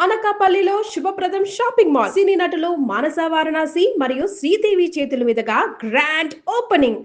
అనకాపల్లిలో శుభప్రదం shopping mall సినీ నటులు మానస వారణాసి మరియు శ్రీదేవి చేతుల మీదుగా గ్రాండ్ ఓపెనింగ్.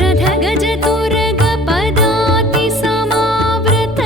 रथ गज तुरग पदाति समावृत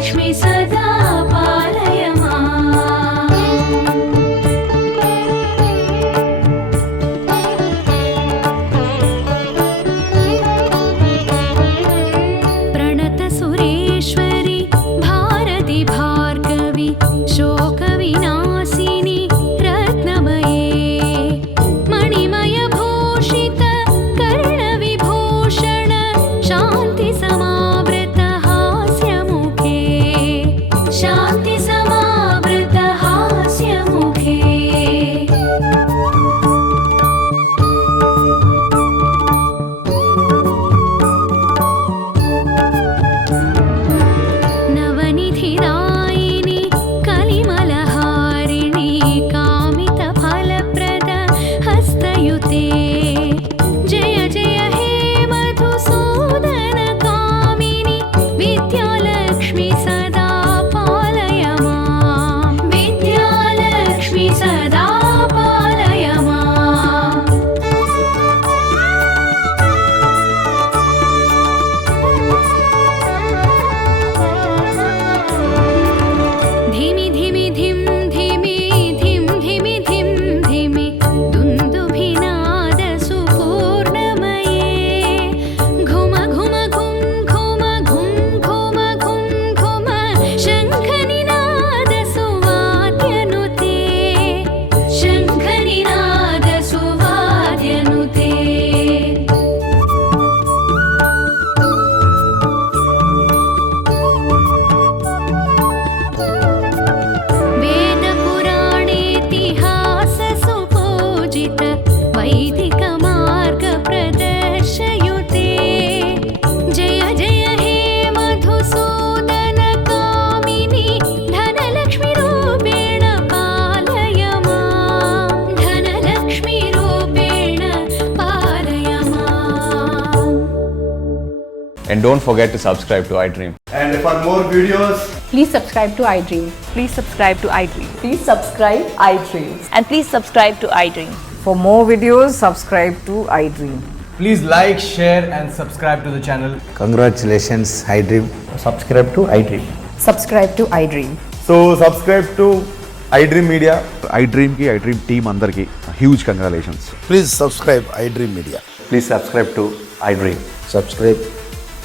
धनलक्ष्मी सदा पालय माम्। प्रणतसुरेश्वरि भारति भार्गवि शोकविनाशिनि रत्नमये मणिमयभूषित कर्णविभूषण शान्तिसमावृत हास्यमुखे शान्तिसमावृत हास्यमुखे। नवनिधिदायिनि कलिमलहारिणि कामितफलप्रद हस्तयुते जय जय हे मधुसूदन कामिनि विद्यालक्ष्मी सदा पालय माम्। विद्यालक्ष्मी सदा पालय माम्। धिमि धिमि धिं धिमि धिं धिमि धिं धिमि दुन्दुभिनाद सुपूर्णमये घुम घुम घुं घुम घुं घुम घुं घुम शङ्खनिनाद सुवाद्यनुते शङ्खनिनाद सुवाद्यनुते। वेदपुराणेतिहाससुपूजित वैदिकमार्गप्रदर्शयुते जय जय हे मधुसूदन कामिनि धनलक्ष्मीरूपेण पालय माम्। धनलक्ष्मीरूपेण पालय माम्। And don't forget to subscribe to iDream. And for more videos, Please subscribe to iDream. Please subscribe to iDream. Please subscribe iDream. And please subscribe to iDream. For more videos, subscribe to iDream. please like, share and subscribe to the channel. Congratulations, iDream. Subscribe to iDream. Subscribe to iDream. So subscribe to iDream Media. iDream की iDream team अंदर की huge congratulations. Please subscribe iDream Media. Please subscribe to iDream. Subscribe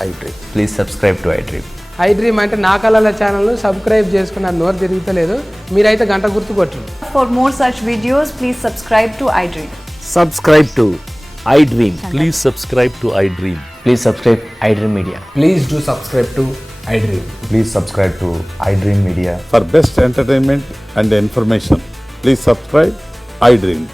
iDream. Please subscribe to iDream. iDream అంటే నా కళల ఛానల్ను subscribe చేసుకున్న నోరు తిరుగుతలేదు, మీరైతే గంట గుర్తు కొట్టండి. For more such videos, please subscribe to iDream. Subscribe to iDream. Please subscribe to iDream. Please subscribe iDream Media. Please do subscribe to iDream. Please subscribe to iDream Media. For best entertainment and information, please subscribe iDream.